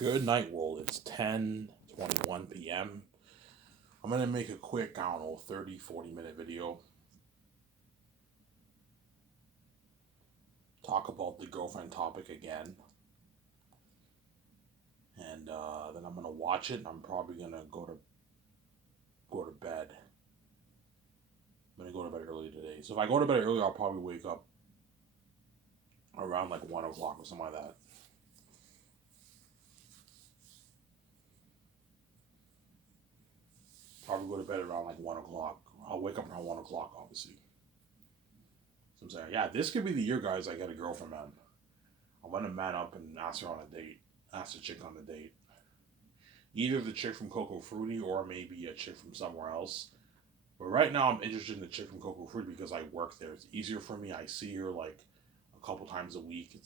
Good night, world. It's 10:21 p.m. I'm going to make a quick, I don't know, 30, 40-minute video. Talk about the girlfriend topic again. And then I'm going to watch it, and I'm probably going to go to bed. I'm going to go to bed early today. So if I go to bed early, I'll probably wake up around like 1 o'clock or something like that. Probably go to bed around like 1 o'clock. I'll wake up around 1 o'clock, obviously. So I'm saying, yeah, this could be the year, guys, I get a girlfriend, man. I'm going to man up and ask her on a date. Ask the chick on the date. Either the chick from Coco Fruity or maybe a chick from somewhere else. But right now, I'm interested in the chick from Coco Fruity because I work there. It's easier for me. I see her like a couple times a week.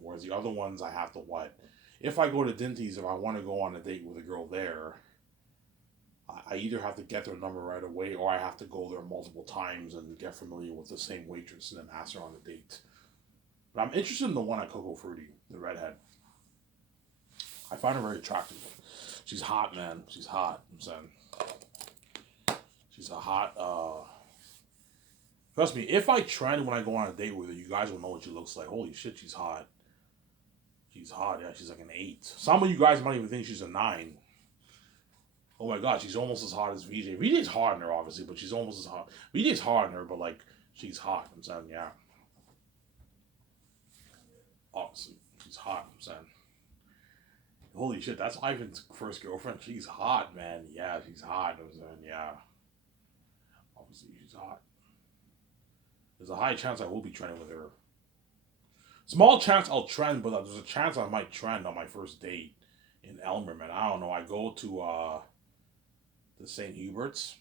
Whereas the other ones, I have to what? If I go to Dinty's, if I want to go on a date with a girl there, I either have to get their number right away or I have to go there multiple times and get familiar with the same waitress and then ask her on a date. But I'm interested in the one at Coco Fruity, the redhead. I find her very attractive. She's hot, man. She's hot. I'm saying she's a hot. Trust me, if I trend when I go on a date with her, you guys will know what she looks like. Holy shit, she's hot. She's hot. Yeah, she's like an 8. Some of you guys might even think she's a 9. Oh my god, she's almost as hot as VJ. VJ's hot in her, obviously, but she's almost as hot. VJ's hot in her, but like she's hot. I'm saying, yeah. Obviously, she's hot. I'm saying. Holy shit, that's Ivan's first girlfriend. She's hot, man. Yeah, she's hot. I'm saying, yeah. Obviously, she's hot. There's a high chance I will be trending with her. Small chance I'll trend, but there's a chance I might trend on my first date in Elmer, man. I don't know. I go to the St. Hubert's.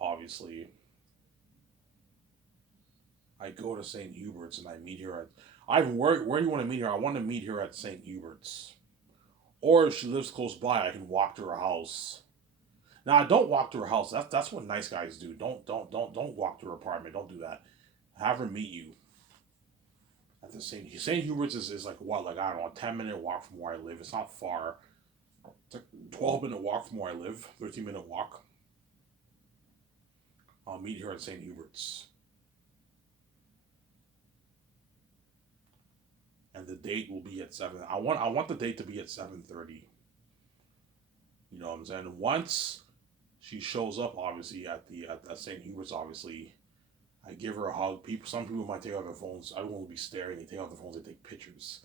Obviously, I go to St. Hubert's and I meet her at. Ivan, where do you want to meet her? I want to meet her at St. Hubert's. Or if she lives close by, I can walk to her house. Now, don't walk to her house. That's what nice guys do. Don't walk to her apartment. Don't do that. Have her meet you at the St. Hubert's is like what, like I don't know, a 10-minute walk from where I live. It's not far. It's like 12-minute walk from where I live. 13-minute walk. I'll meet her at St. Hubert's, and the date will be at 7. I want the date to be at 7:30. You know what I'm saying? Once she shows up, obviously at St. Hubert's, obviously I give her a hug. Some people might take out their phones. Everyone will be staring. They take out their phones. They take pictures.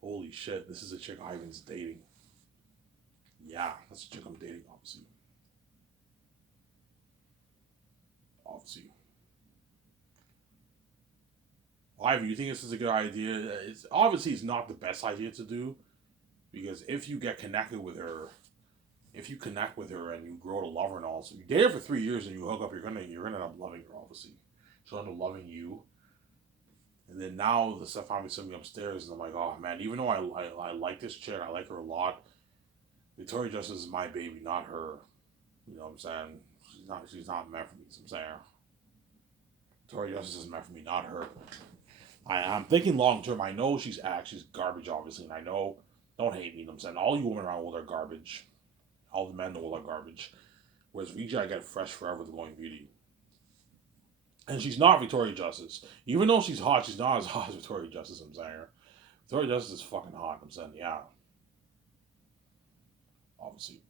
Holy shit! This is a chick Ivan's dating. Yeah, that's a chick I'm dating. Obviously, obviously. Ivan, you think this is a good idea? It's obviously it's not the best idea to do because if you get connected with her, if you connect with her and you grow to love her and all, so you date her for 3 years and you hook up, you're gonna end up loving her. Obviously, she'll end up loving you. And then now the stuff I'm sitting upstairs, and I'm like, oh man, even though I like this chick, I like her a lot. Victoria Justice is my baby, not her. You know what I'm saying? She's not meant for me. So I'm saying Victoria Justice is meant for me, not her. I'm thinking long term. I know she's garbage, obviously, and I know. Don't hate me. You know what I'm saying all you women around the world are garbage. All the men in the world are garbage. Whereas VJ, I get fresh forever, the glowing beauty. And she's not Victoria Justice. Even though she's hot, she's not as hot as Victoria Justice, I'm saying. Victoria Justice is fucking hot, I'm saying, yeah. Obviously.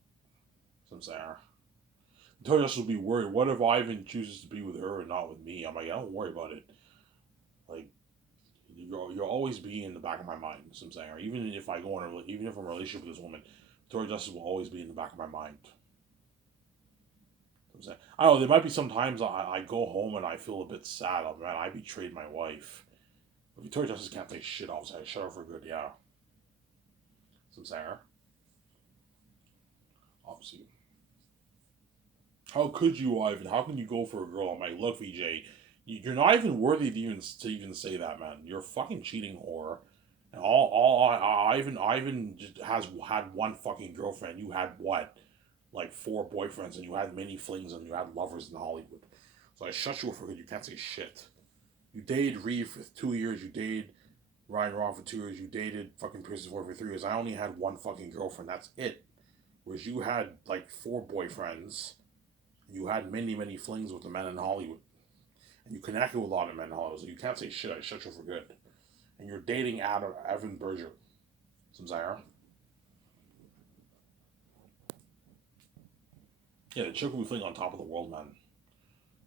So I'm saying. Victoria Justice will be worried. What if Ivan chooses to be with her and not with me? I'm like, I don't worry about it. Like, you'll always be in the back of my mind, so I'm saying. Or even if even if I'm in a relationship with this woman, Victoria Justice will always be in the back of my mind. I'm saying, I don't know. There might be some times I go home and I feel a bit sad. Oh man, I betrayed my wife. But Victoria Justice can't say shit. Obviously, I shut her for good. Yeah, so I'm saying, obviously, how could you, Ivan? How can you go for a girl? I'm like, look, VJ, you're not even worthy to even say that, man. You're a fucking cheating whore. And Ivan just has had one fucking girlfriend. You had what? Like 4 boyfriends, and you had many flings, and you had lovers in Hollywood. So I shut you for good. You can't say shit. You dated Reeve for 2 years. You dated Ryan Ron for 2 years. You dated fucking Pierce for 3 years. I only had one fucking girlfriend. That's it. Whereas you had like 4 boyfriends. You had many, many flings with the men in Hollywood. And you connected with a lot of men in Hollywood. So you can't say shit. I shut you for good. And you're dating Evan Berger. Some Zaire. Yeah, the chick will be feeling on top of the world, man.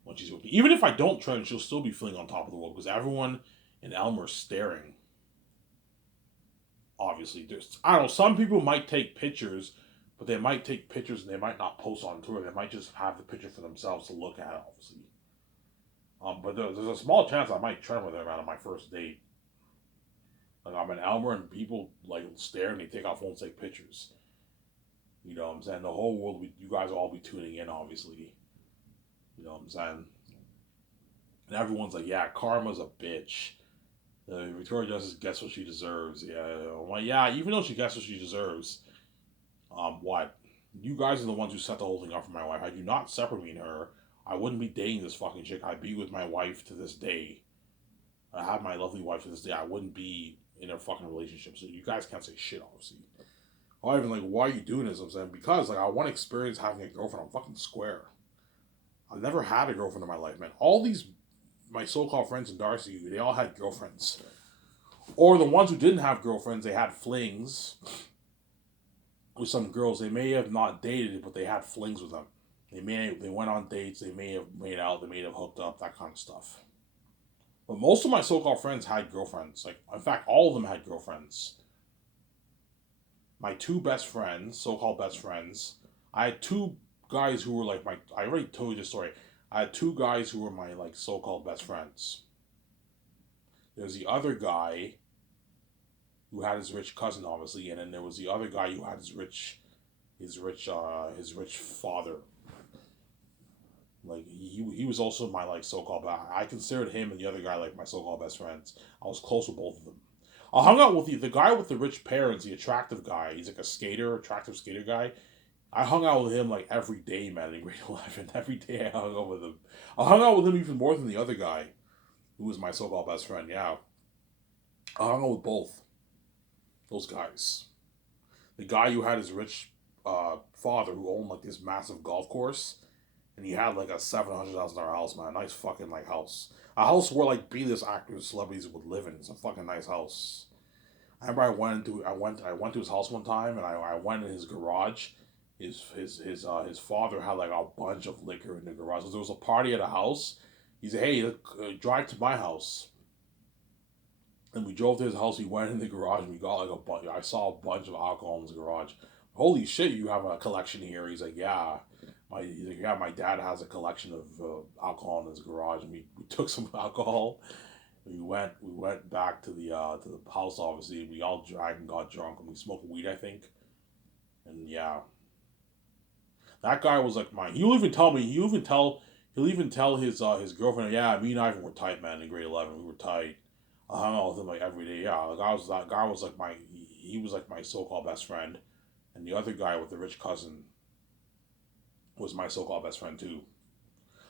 When she's with me. Even if I don't trend, she'll still be feeling on top of the world because everyone in Elmer is staring. Obviously, I don't know. Some people might take pictures, but they might take pictures and they might not post on tour. They might just have the picture for themselves to look at, obviously. But there's a small chance I might trend with her on my first date. Like I'm in Elmer and people like stare and they take off phones, take pictures. You know what I'm saying? The whole world, you guys will all be tuning in, obviously. You know what I'm saying? And everyone's like, yeah, karma's a bitch. Victoria Justice gets what she deserves. Yeah, I'm like, yeah, even though she gets what she deserves, what? You guys are the ones who set the whole thing up for my wife. Had you not separate me and her, I wouldn't be dating this fucking chick. I'd be with my wife to this day. I have my lovely wife to this day. I wouldn't be in a fucking relationship. So you guys can't say shit, obviously. Or even like, why are you doing this? I'm saying because like I want to experience having a girlfriend. I'm fucking square. I've never had a girlfriend in my life, man. All these my so-called friends in Darcy, they all had girlfriends. Or the ones who didn't have girlfriends, they had flings with some girls. They may have not dated, but they had flings with them. They went on dates. They may have made out. They may have hooked up. That kind of stuff. But most of my so-called friends had girlfriends. Like in fact, all of them had girlfriends. My 2 best friends, so-called best friends, I had 2 guys who were like my. I already told you this story. I had 2 guys who were my like so-called best friends. There's the other guy who had his rich cousin, obviously, and then there was the other guy who had his rich father. Like he was also my like so-called. I considered him and the other guy like my so-called best friends. I was close with both of them. I hung out with the guy with the rich parents, the attractive guy. He's like a attractive skater guy. I hung out with him like every day, man, in grade 11. Every day I hung out with him. I hung out with him even more than the other guy, who was my so-called best friend. Yeah, I hung out with both those guys. The guy who had his rich father who owned like this massive golf course, and he had like a $700,000 house, man, a nice fucking like house, a house where like B-list actors, celebrities would live in. It's a fucking nice house. I remember I went to his house one time, and I went in his garage. His father had like a bunch of liquor in the garage. So there was a party at a house. He said, "Hey, drive to my house." And we drove to his house. We went in the garage. And we got like a bunch. I saw a bunch of alcohol in his garage. Holy shit! You have a collection here. He's like, "Yeah." My dad has a collection of alcohol in his garage. And we took some alcohol. We went back to the house. Obviously, we all drank and got drunk, and we smoked weed, I think. And yeah, that guy was like mine. He'll even tell me. He'll even tell his girlfriend. Yeah, me and Ivan were tight, man. In grade 11, we were tight. I hung out with him like every day. Yeah, that guy was like he was like my so-called best friend, and the other guy with the rich cousin was my so-called best friend too.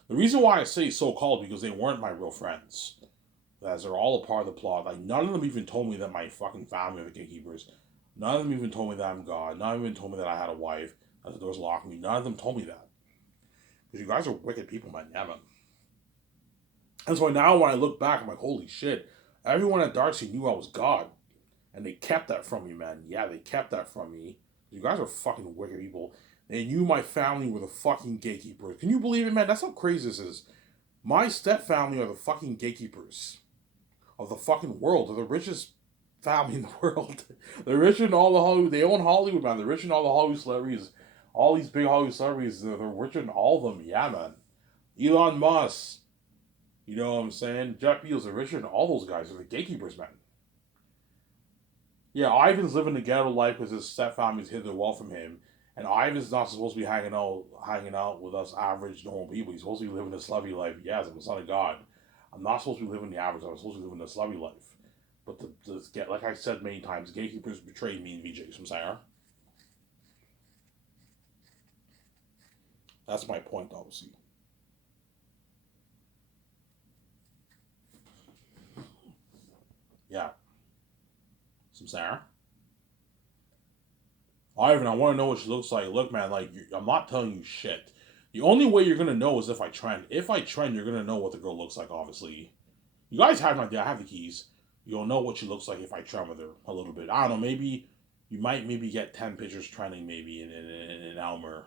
The reason why I say so-called because they weren't my real friends. As they're all a part of the plot. Like none of them even told me that my fucking family are the gatekeepers. None of them even told me that I'm God. None of them even told me that I had a wife. That the doors locked me. None of them told me that. Because you guys are wicked people, man. Yeah, man. And so now when I look back, I'm like, holy shit. Everyone at Darcy knew I was God. And they kept that from me, man. Yeah, they kept that from me. You guys are fucking wicked people. And you, my family, were the fucking gatekeepers. Can you believe it, man? That's how crazy this is. My step family are the fucking gatekeepers of the fucking world. They're the richest family in the world. They're rich in all the Hollywood. They own Hollywood, man. They're rich in all the Hollywood celebrities. All these big Hollywood celebrities, they're rich in all of them. Yeah, man. Elon Musk. You know what I'm saying? Jeff Bezos are richer than all those guys. They're the gatekeepers, man. Yeah, Ivan's living the ghetto life because his stepfamily's hid their wealth from him. And Ivan's not supposed to be hanging out with us average normal people. He's supposed to be living a slubby life. Yes, I'm the son of God. I'm not supposed to be living the average life. I'm supposed to be living the slubby life. But like I said many times, gatekeepers betrayed me and VJ from Sayre. That's my point, obviously. Yeah. Some Sarah. Ivan, I want to know what she looks like. Look, man, like I'm not telling you shit. The only way you're gonna know is if I trend. If I trend, you're gonna know what the girl looks like. Obviously, you guys have an idea. I have the keys. You'll know what she looks like if I trend with her a little bit. I don't know. Maybe you might maybe get 10 pictures trending maybe in Elmer.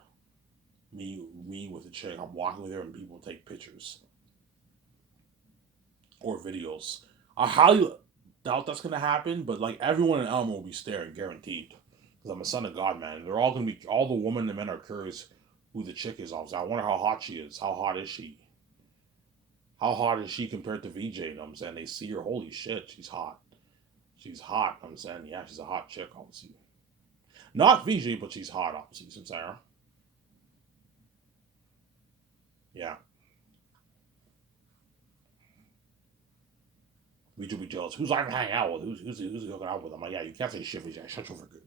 Me with a chick. I'm walking with her and people take pictures or videos. I highly doubt that's gonna happen, but like everyone in Elmer will be staring, guaranteed. Because I'm a son of God, man. They're all gonna be all the women and men are curious who the chick is. Obviously, I wonder how hot she is. How hot is she? How hot is she compared to VJ? You know what I'm saying? They see her, holy shit, she's hot. She's hot. I'm saying, yeah, she's a hot chick, obviously. Not VJ, but she's hot, obviously, some Sarah. Yeah. VJ will be jealous. Who's I can hang out with? Who's hooking out with? I'm like, yeah, you can't say shit, VJ. Shut you for good.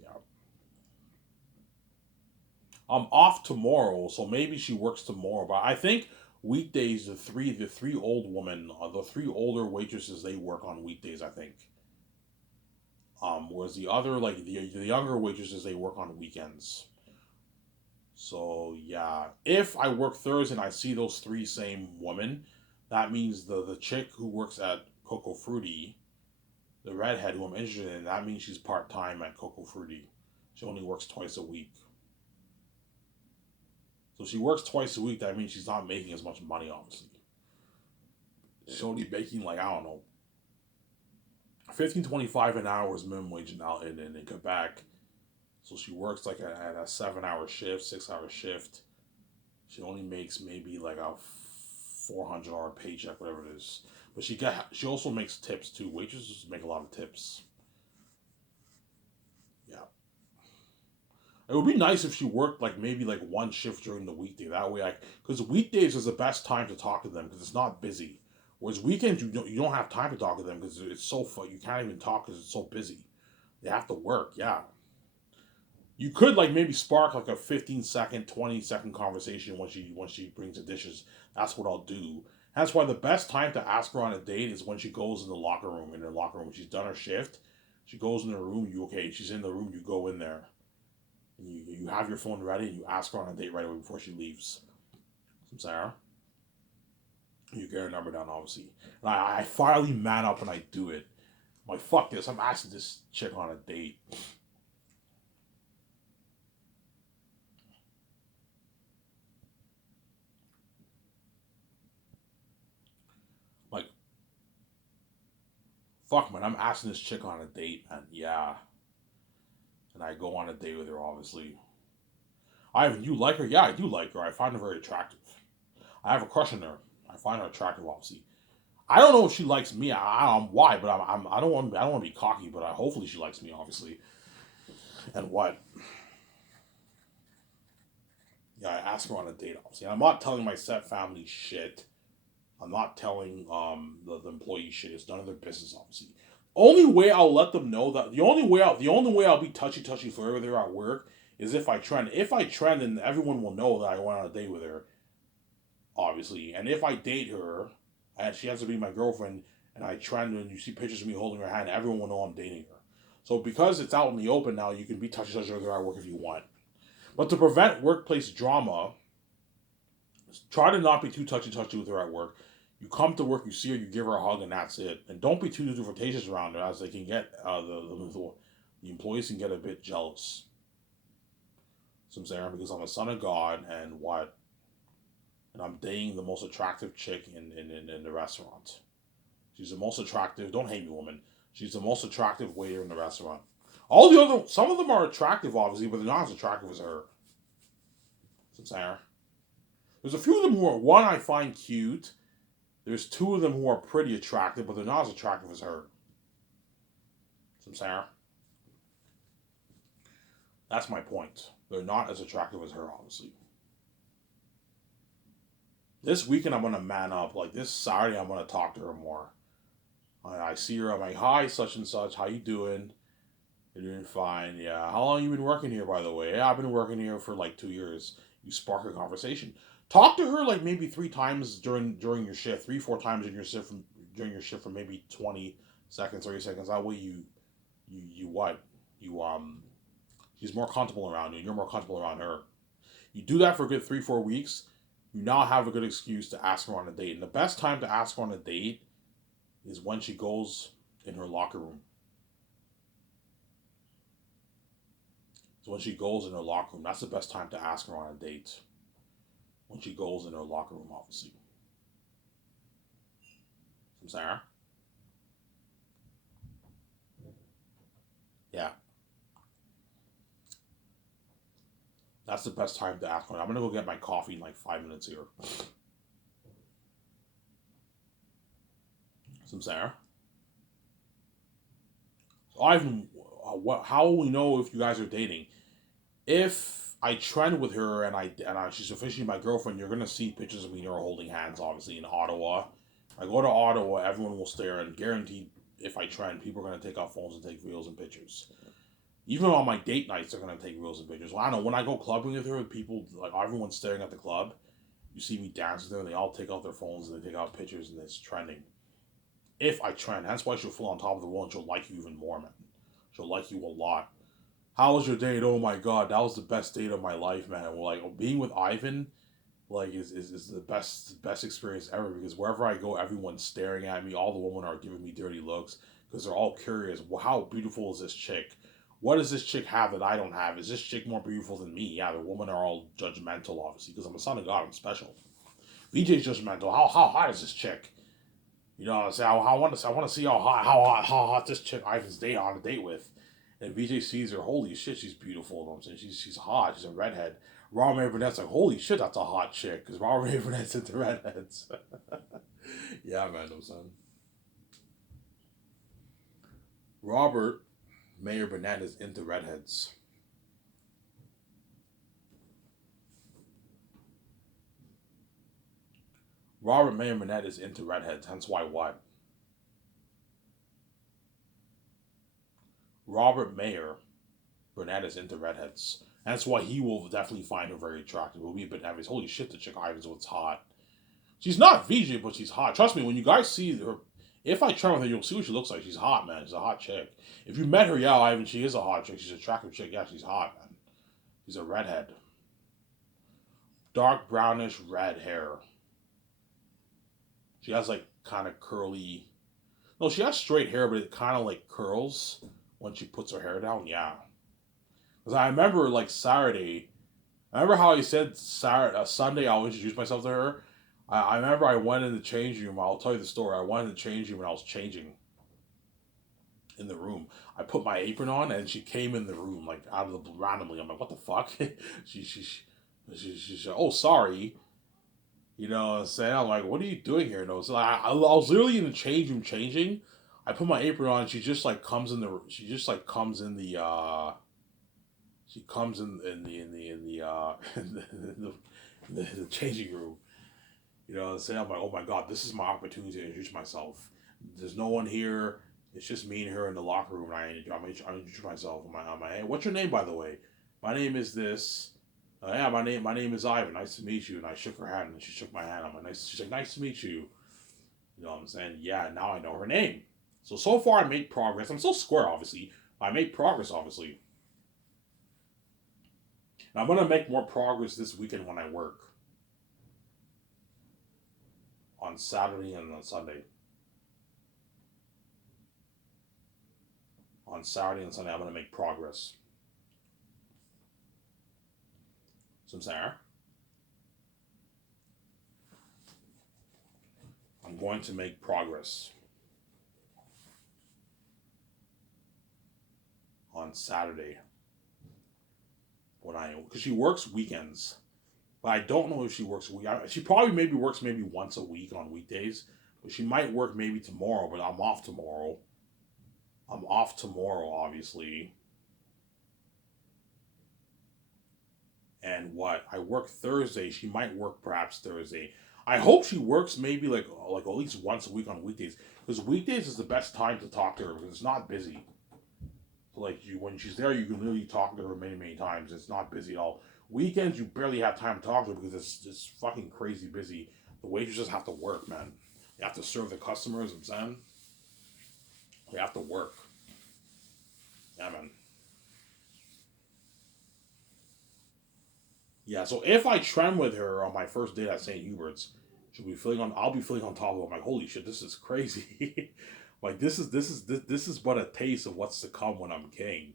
Yeah. I'm off tomorrow, so maybe she works tomorrow. But I think weekdays, the three old women, the three older waitresses, they work on weekdays. I think. Whereas the other, like the younger waitresses, they work on weekends. So yeah, if I work Thursday and I see those three same women, that means the chick who works at Coco Fruity, the redhead who I'm interested in, that means she's part time at Coco Fruity. She only works twice a week. So she works twice a week. That means she's not making as much money, obviously. She's only making like I don't know, 15.25 an hour is minimum wage in Quebec. So she works like a 7 hour shift, 6 hour shift. She only makes maybe like a $400 paycheck, whatever it is. But she also makes tips too. Waitresses make a lot of tips. Yeah. It would be nice if she worked like maybe like one shift during the weekday. That way, because weekdays is the best time to talk to them because it's not busy. Whereas weekends you don't have time to talk to them because it's so fun. You can't even talk because it's so busy. They have to work. Yeah, you could like maybe spark like a 15-second, 20-second conversation when she brings the dishes. That's what I'll do. That's why the best time to ask her on a date is when she goes in the locker room. In her locker room, she's done her shift. She goes in the room. You okay? She's in the room. You go in there. And you have your phone ready and you ask her on a date right away before she leaves. Some Sarah. You get her number down, obviously. And I finally man up and I do it. I'm like, fuck this. I'm asking this chick on a date. Like, fuck, man. I'm asking this chick on a date. And yeah. And I go on a date with her, obviously. Ivan, you like her? Yeah, I do like her. I find her very attractive. I have a crush on her. I find her attractive, obviously. I don't know if she likes me. I don't know why, but I don't want to be cocky, but hopefully she likes me, obviously. And what? Yeah, I ask her on a date, obviously. And I'm not telling my set family shit. I'm not telling the employee shit. It's none of their business, obviously. Only way I'll let them know that the only way I'll be touchy forever there at work is if I trend. If I trend, then everyone will know that I went on a date with her, obviously. And if I date her, and she has to be my girlfriend, and I trend and you see pictures of me holding her hand, everyone will know I'm dating her. So because it's out in the open now, you can be touchy with her at work if you want. But to prevent workplace drama, try to not be too touchy with her at work. You come to work, you see her, you give her a hug, and that's it. And don't be too flirtatious around her, as they can get the employees can get a bit jealous. So I'm saying because I'm a son of God, and what, and I'm dating the most attractive chick in the restaurant. She's the most attractive. Don't hate me, woman. She's the most attractive waiter in the restaurant. Some of them are attractive, obviously, but they're not as attractive as her. So I'm saying there's a few of them who are one I find cute. There's two of them who are pretty attractive, but they're not as attractive as her. Some Sarah. That's my point. They're not as attractive as her, obviously. This weekend I'm gonna man up. Like this Saturday, I'm gonna talk to her more. I see her. I'm like, hi, such and such. How you doing? You're doing fine. Yeah. How long you been working here, by the way? Yeah, I've been working here for like 2 years. You spark a conversation. Talk to her like maybe three times during your shift, 3 4 times in your shift during your shift for maybe 20 seconds, 30 seconds. That way you what? You she's more comfortable around you, and you're more comfortable around her. You do that for a good 3 4 weeks. You now have a good excuse to ask her on a date. And the best time to ask her on a date is when she goes in her locker room. It's when she goes in her locker room. That's the best time to ask her on a date. When she goes in her locker room, obviously. I'm Sarah. Yeah. That's the best time to ask her. I'm gonna go get my coffee in like 5 minutes here. Some Sarah. So Ivan, how will we know if you guys are dating? If I trend with her and she's officially my girlfriend, you're gonna see pictures of me and her holding hands, obviously in Ottawa. I go to Ottawa, everyone will stare, and guaranteed, if I trend, people are gonna take out phones and take videos and pictures. Even on my date nights, they're gonna take videos and pictures. Well, I don't know, when I go clubbing with her, people like everyone's staring at the club. You see me dance with her, and they all take out their phones and they take out pictures, and it's trending. If I trend, that's why she'll feel on top of the world and she'll like you even more, man. She'll like you a lot. How was your date? Oh my god, that was the best date of my life, man. Well, like being with Ivan, like is the best experience ever because wherever I go, everyone's staring at me. All the women are giving me dirty looks because they're all curious. Well, how beautiful is this chick? What does this chick have that I don't have? Is this chick more beautiful than me? Yeah, the women are all judgmental, obviously, because I'm a son of God. I'm special. VJ's judgmental. How hot is this chick? You know, say I want to see how hot this chick Ivan's on a date with. And VJ sees her, holy shit, she's beautiful. You know what I'm saying? She's hot. She's a redhead. Robert Ray Burnett's like, holy shit, that's a hot chick. Because Robert Ray Burnett's into redheads. Yeah, man, I'm saying. Robert Mayor Burnett is into redheads. Robert Mayor Burnett is into redheads. Hence why what? Robert Mayer Burnett is into redheads. That's why he will definitely find her very attractive. We'll be a bit envious. Holy shit, the chick Ivan's what's hot. She's not VJ, but she's hot. Trust me, when you guys see her, if I try with her, you'll see what she looks like. She's hot, man. She's a hot chick. If you met her, yeah, Ivan, she is a hot chick. She's an attractive chick. Yeah, she's hot, man. She's a redhead. Dark brownish red hair. She has like kind of curly. No, she has straight hair, but it kind of like curls when she puts her hair down. Yeah. Because I remember like Saturday, I remember how I said Sunday I'll introduce myself to her. I remember I went in the change room. I'll tell you the story. I went in the change room and I was changing in the room. I put my apron on and she came in the room like out of the blue randomly. I'm like, what the fuck? She said, oh sorry. You know what I'm saying? I'm like, what are you doing here? No, so I was literally in the change room changing. I put my apron on. She just like comes in the. She just like comes in the. She comes in the the changing room. You know what I'm saying? I'm like, oh my god, this is my opportunity to introduce myself. There's no one here. It's just me and her in the locker room. And I introduce myself. I'm like, hey, what's your name, by the way? My name is this. Yeah, my name is Ivan. Nice to meet you. And I shook her hand, and she shook my hand. I'm like, nice. She's like, nice to meet you. You know what I'm saying? Yeah, now I know her name. So far I made progress. I'm still square, obviously. I made progress, obviously. And I'm gonna make more progress this weekend when I work on Saturday and on Sunday. On Saturday and Sunday, I'm gonna make progress. So I'm saying, I'm going to make progress on Saturday when I because she works weekends, but I don't know if she works week. She probably maybe works maybe once a week on weekdays, but she might work maybe tomorrow. But I'm off tomorrow. I'm off tomorrow, obviously. And what I work Thursday, she might work perhaps Thursday. I hope she works maybe like at least once a week on weekdays because weekdays is the best time to talk to her because it's not busy. So like you when she's there, you can literally talk to her many times. It's not busy at all. Weekends you barely have time to talk to her because it's fucking crazy busy. The waitresses have to work, man. You have to serve the customers. I'm saying, We have to work. Yeah, man. Yeah, so if I trend with her on my first date at St. Hubert's, she'll be feeling on. I'll be feeling on top of it. I'm like, holy shit, this is crazy. Like this is but a taste of what's to come when I'm king.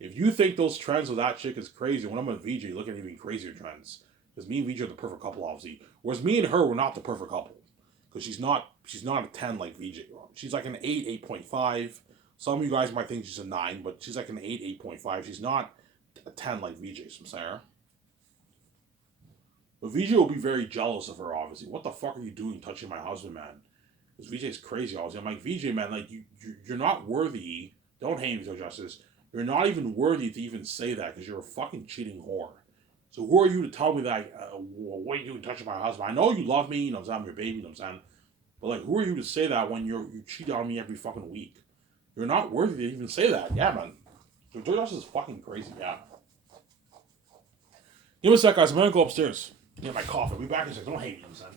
If you think those trends with that chick is crazy, when I'm with VJ, look at even crazier trends. Because me and VJ are the perfect couple, obviously. Whereas me and her were not the perfect couple. Because she's not a 10 like VJ. She's like an 8, 8.5. Some of you guys might think she's a 9, but she's like an 8, 8.5. She's not a 10 like VJ, so Sarah. But VJ will be very jealous of her, obviously. What the fuck are you doing touching my husband, man? Because VJ's crazy, obviously. I'm like, VJ, man, like, you're not worthy. Don't hate me, so Justice. You're not even worthy to even say that because you're a fucking cheating whore. So who are you to tell me that, what are you doing touching my husband? I know you love me, you know what I'm saying, I'm your baby, you know what I'm saying? But, like, who are you to say that when you cheat on me every fucking week? You're not worthy to even say that. Yeah, man. So Joe Justice is fucking crazy, yeah. Give me a sec, guys. I'm gonna go upstairs. Get my coffee. I'll be back in a sec. Don't hate me, you know what I'm saying?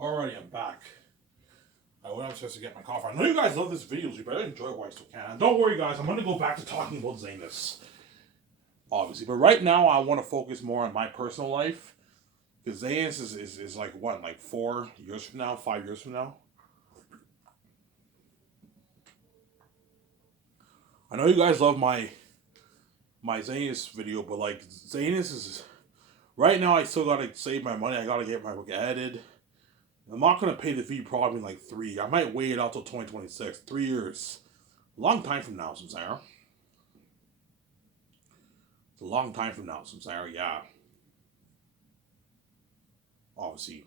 Alrighty, I'm back. I went upstairs to get my coffee. I know you guys love this video, so you better enjoy it while you still can. Don't worry, guys. I'm going to go back to talking about Zanus, obviously. But right now, I want to focus more on my personal life. Because Zanus is like, what, like 4 years from now? 5 years from now? I know you guys love my Zanus video, but like, Zanus is... Right now, I still got to save my money. I got to get my book edited. I'm not going to pay the fee probably in like 3. I might wait it out till 2026. 3 years. A long time from now, Samsara. It's a long time from now, Samsara, yeah. Obviously.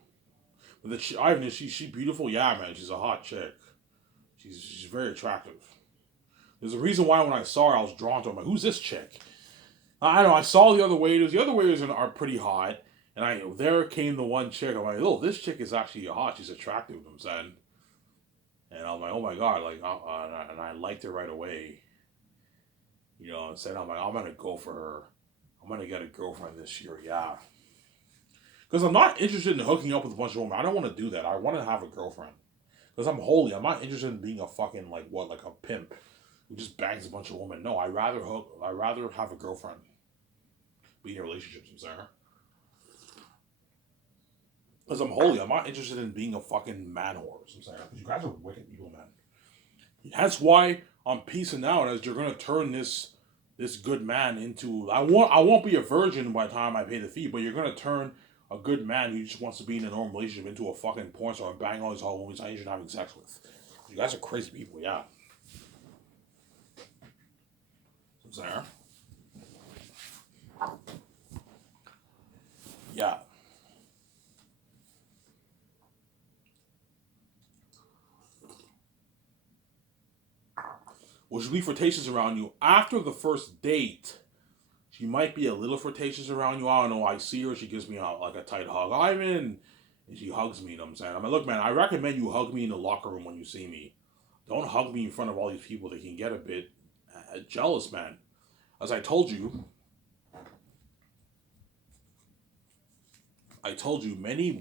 But the Ivan, is she beautiful? Yeah, man. She's a hot chick. She's very attractive. There's a reason why when I saw her, I was drawn to her. I'm like, who's this chick? I don't know. I saw the other waiters. The other waiters are pretty hot. And there came the one chick. I'm like, oh, this chick is actually hot. She's attractive, I'm saying. And I'm like, oh my god, like, and I liked her right away. You know, and said, I'm like, I'm gonna go for her. I'm gonna get a girlfriend this year, yeah. Because I'm not interested in hooking up with a bunch of women. I don't want to do that. I want to have a girlfriend. Because I'm holy. I'm not interested in being a fucking, like, what, like a pimp who just bangs a bunch of women. No, I rather have a girlfriend. Be in a relationship, I'm sorry. Because I'm holy. I'm not interested in being a fucking man whore. I'm saying. Because you guys are wicked people, man. That's why I'm piecing out as you're gonna turn this good man into. I won't be a virgin by the time I pay the fee, but you're gonna turn a good man who just wants to be in a normal relationship into a fucking porn star and bang all these hot women I ain't having sex with. You guys are crazy people, yeah. There. Yeah. Will she be flirtatious around you after the first date? She might be a little flirtatious around you. I don't know. I see her. She gives me like a tight hug. I'm in. And she hugs me. You know what I'm saying? I'm like, look, man, I recommend you hug me in the locker room when you see me. Don't hug me in front of all these people. They can get a bit jealous, man. As I told you, many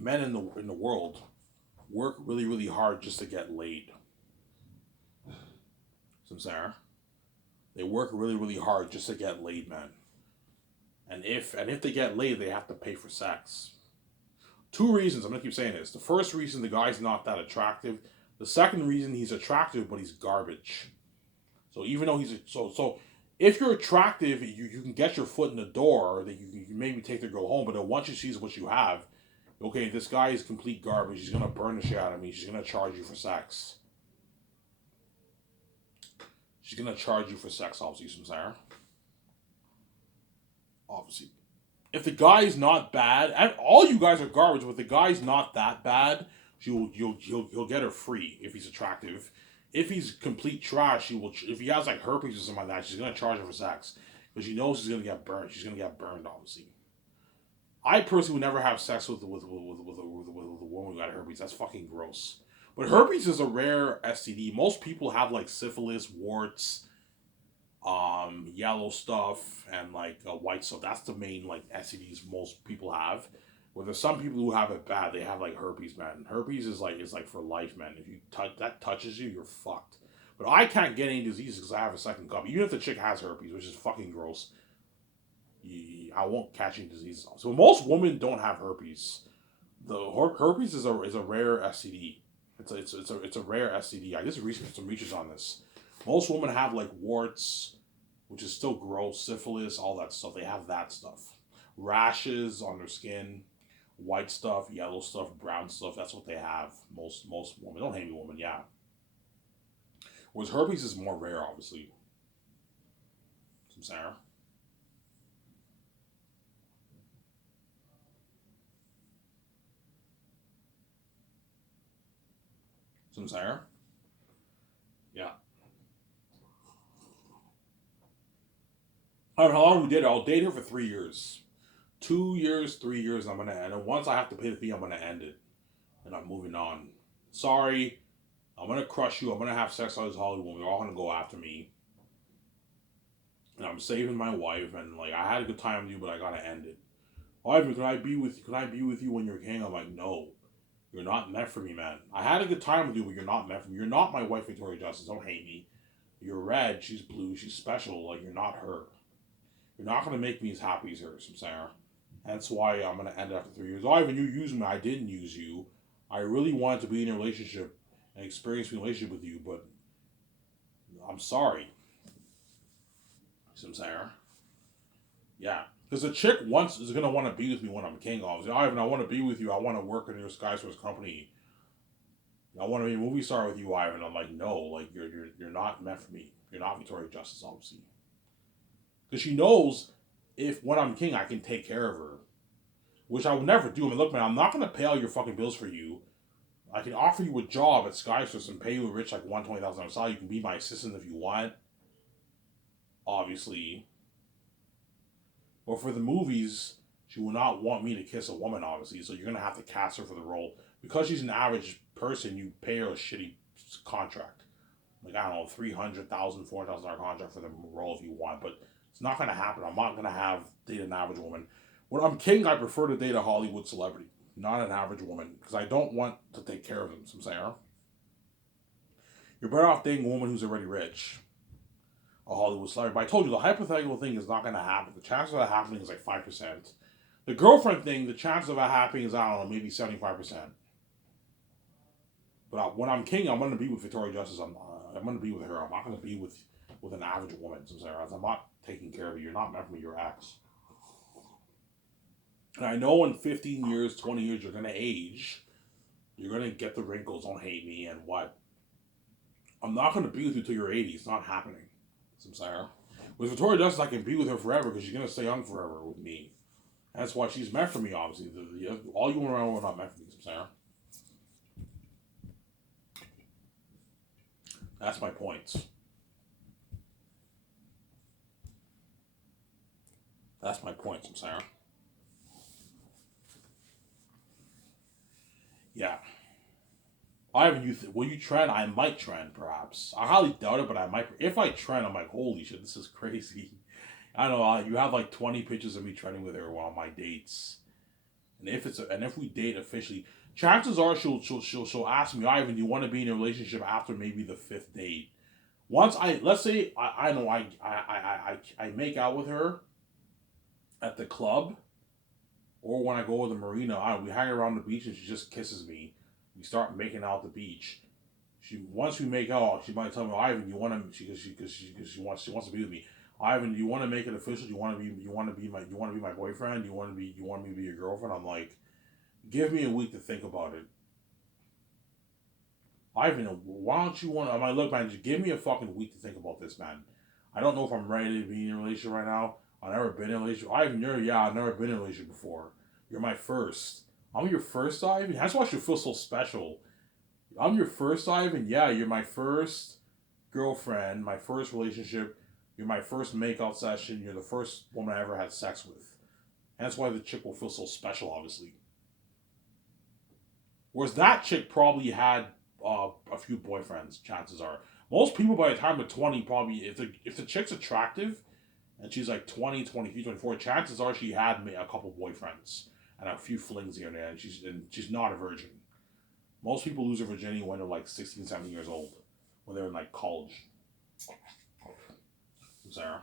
men in the world work really, really hard just to get laid. Some Sarah. They work really, really hard just to get laid, man. And if they get laid, they have to pay for sex. Two reasons. I'm gonna keep saying this. The first reason, the guy's not that attractive. The second reason, he's attractive, but he's garbage. So even though so if you're attractive, you can get your foot in the door. That you can maybe take the girl home. But then once she sees what you have, okay, this guy is complete garbage. He's gonna burn the shit out of me. She's gonna charge you for sex. She's gonna charge you for sex, obviously, Sarah. Obviously. If the guy's not bad, and all you guys are garbage, but if the guy's not that bad, you'll get her free if he's attractive. If he's complete trash, she will. If he has like herpes or something like that, she's gonna charge him for sex because she knows she's gonna get burned. She's gonna get burned, obviously. I personally would never have sex with a woman who got herpes. That's fucking gross. But herpes is a rare STD. Most people have like syphilis, warts, yellow stuff, and like white stuff. That's the main like STDs most people have. Where there's some people who have it bad. They have like herpes, man. Herpes is like for life, man. If you that touches you, you're fucked. But I can't get any diseases because I have a second cup. Even if the chick has herpes, which is fucking gross, I won't catch any diseases. So most women don't have herpes. The herpes is a rare STD. It's a rare STD. I just researched some research on this. Most women have like warts, which is still gross, syphilis, all that stuff. They have that stuff. Rashes on their skin, white stuff, yellow stuff, brown stuff. That's what they have. Most women. Don't hate me, woman. Yeah. Whereas herpes is more rare, obviously. Some Sarah. Some Sarah. Yeah. I don't know how long we did it. I'll date her for 3 years. 2 years, 3 years, I'm gonna end. And once I have to pay the fee, I'm gonna end it. And I'm moving on. Sorry, I'm gonna crush you. I'm gonna have sex with this Hollywood. They're all gonna go after me. And I'm saving my wife. And like I had a good time with you, but I gotta end it. Ivan, can I be with you? Can I be with you when you're king? I'm like, no, you're not meant for me, man. I had a good time with you, but you're not meant for me. You're not my wife, Victoria Justice. Don't hate me. You're red. She's blue. She's special. Like you're not her. You're not gonna make me as happy as her, some Sarah. That's why I'm gonna end it after 3 years. Oh, even you used me. I didn't use you. I really wanted to be in a relationship and experience a relationship with you, but I'm sorry. Some Sarah. Yeah. Because the chick wants is gonna want to be with me when I'm king. Obviously, Ivan, I want to be with you. I want to work in your Skyscraper's company. I want to be a movie star with you, Ivan. I'm like, no, like you're not meant for me. You're not Victoria Justice, obviously. Because she knows if when I'm king, I can take care of her, which I would never do. I mean, look, man, I'm not gonna pay all your fucking bills for you. I can offer you a job at Skyscraper and pay you a rich like $120,000 salary. You can be my assistant if you want, obviously. But for the movies, she will not want me to kiss a woman, obviously. So you're gonna have to cast her for the role because she's an average person. You pay her a shitty contract, like I don't know, $300,000, $400,000 contract for the role if you want, but it's not gonna happen. I'm not gonna have date an average woman. When I'm king, I prefer to date a Hollywood celebrity, not an average woman, because I don't want to take care of them. So I'm saying, you're better off dating a woman who's already rich, a Hollywood celebrity. But I told you the hypothetical thing is not gonna happen. The chance of that happening is like 5%. The girlfriend thing, the chance of that happening is I don't know, maybe 75%. But when I'm king, I'm gonna be with Victoria Justice. I'm gonna be with her. I'm not gonna be with an average woman. So I'm not taking care of you. You're not meant for me. You're ex. And I know in 15 years, 20 years, you're gonna age. You're gonna get the wrinkles. Don't hate me and what. I'm not gonna be with you till you're 80. It's not happening. So Sarah. With Victoria Justice, I can be with her forever because she's gonna stay young forever with me. That's why she's meant for me. Obviously, all you want around are not meant for me. So Sarah. That's my point. That's my point, I'm Sarah. Yeah. I haven't used it. Will you trend? I might trend, perhaps. I highly doubt it, but I might. If I trend, I'm like, holy shit, this is crazy. I don't know. You have like 20 pictures of me trending with her on my dates, and if we date officially, chances are she'll ask me, Ivan, do you want to be in a relationship after maybe the fifth date? Once let's say I know I make out with her at the club or when I go to the marina, we hang around the beach and she just kisses me. We start making out at the beach. She once we make out, she might tell me, Ivan, you want to she wants to be with me. Ivan, you want to make it official? You want to be my boyfriend? You want me to be your girlfriend? I'm like, give me a week to think about it. Ivan, why don't you want to? I'm like, look, man, just give me a fucking week to think about this, man. I don't know if I'm ready to be in a relationship right now. I've never been in a relationship. Ivan, I've never been in a relationship before. You're my first. I'm your first, Ivan. That's why I should feel so special. I'm your first, Ivan. Yeah, you're my first girlfriend, my first relationship. You're my first makeout session. You're the first woman I ever had sex with. And that's why the chick will feel so special, obviously. Whereas that chick probably had a few boyfriends. Chances are, most people by the time of 20 probably if the chick's attractive and she's like 20, 23, 24, chances are she had a couple boyfriends and a few flings here and there, and she's not a virgin. Most people lose their virginity when they're like 16, 17 years old, when they're in like college. Sarah.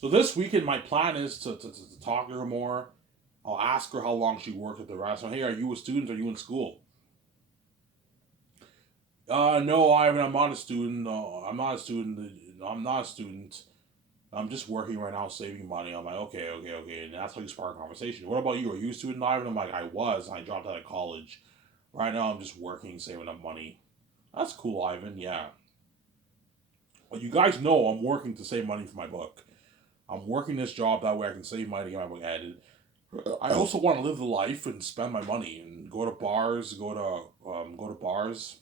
So this weekend, my plan is to talk to her more. I'll ask her how long she worked at the restaurant. Hey, are you a student? Are you in school? No, Ivan, I'm not a student. No, I'm not a student. I'm not a student. I'm just working right now, saving money. I'm like, okay, okay, okay. And that's how you spark a conversation. What about you? Are you a student, Ivan? I'm like, I was. I dropped out of college. Right now, I'm just working, saving up money. That's cool, Ivan. Yeah. Well, you guys know I'm working to save money for my book. I'm working this job that way I can save money to get my book edited. I also want to live the life and spend my money and go to bars, go to bars,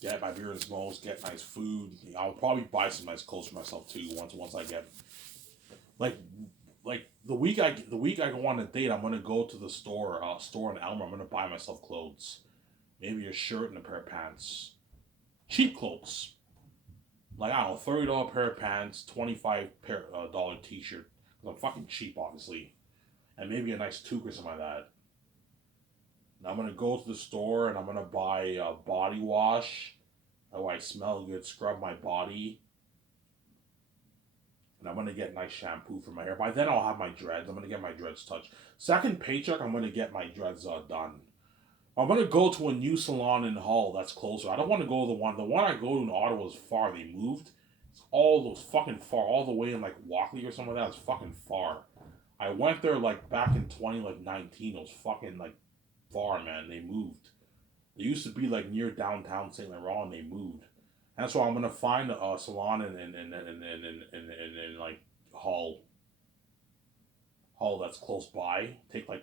get my beer and smokes, get nice food. I'll probably buy some nice clothes for myself too. Once I get like the week I go on a date, I'm gonna go to the store in Elmer. I'm gonna buy myself clothes, maybe a shirt and a pair of pants, cheap clothes. Like I don't know, $30 pair of pants, $25 t-shirt. Cause I'm fucking cheap, obviously, and maybe a nice toque or something like that. And I'm gonna go to the store and I'm gonna buy a body wash. Oh, I smell good. Scrub my body, and I'm gonna get nice shampoo for my hair. By then I'll have my dreads. I'm gonna get my dreads touched. Second paycheck, I'm gonna get my dreads done. I'm gonna go to a new salon in Hull that's closer. I don't want to go to the one I go to in Ottawa is far. They moved. It's all those fucking far, all the way in like Walkley or something like that. It's fucking far. I went there like back in 2019. It was fucking like far, man. They moved. It used to be like near downtown St. Laurent. And they moved. And so I'm gonna find a salon in like Hull, that's close by. Take like